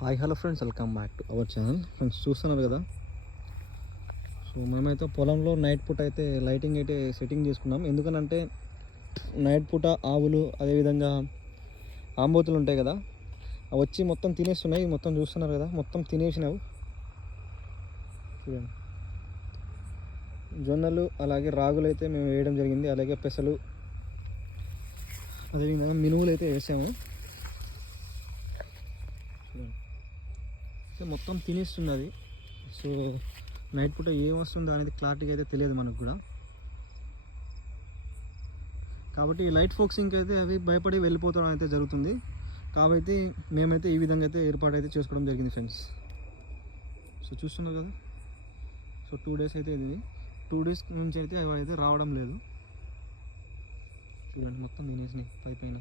Hi hello friends, welcome back to our channel. Friends చూస్తున్నారు కదా, so మేమైతే పొలంలో నైట్ పూట అయితే లైటింగ్ అయితే సెట్టింగ్ చేసుకున్నాం. ఎందుకనంటే నైట్ పూట ఆవులు అదేవిధంగా ఆంబోతులు ఉంటాయి కదా, అవి వచ్చి మొత్తం తినేస్తున్నాయి. మొత్తం చూస్తున్నారు కదా, మొత్తం తినేసినావు. జొన్నలు అలాగే రాగులు అయితే మేము వేయడం జరిగింది, అలాగే పెసలు అదేవిధంగా మినువులు అయితే వేసాము. మొత్తం తినేస్తుంది అది. సో నైట్ పూట ఏం వస్తుందో అనేది క్లారిటీగా అయితే తెలియదు మనకు కూడా. కాబట్టి లైట్ ఫోక్సింగ్కి అయితే అవి భయపడి వెళ్ళిపోవడం అయితే జరుగుతుంది. కాబట్టి మేమైతే ఈ విధంగా అయితే ఏర్పాటు అయితే చేసుకోవడం జరిగింది ఫ్రెండ్స్. సో చూస్తున్నారు కదా, సో 2 days అయితే ఇది 2 days నుంచి అయితే అవి అయితే రావడం లేదు. చూడండి మొత్తం తినేసినాయి పైన.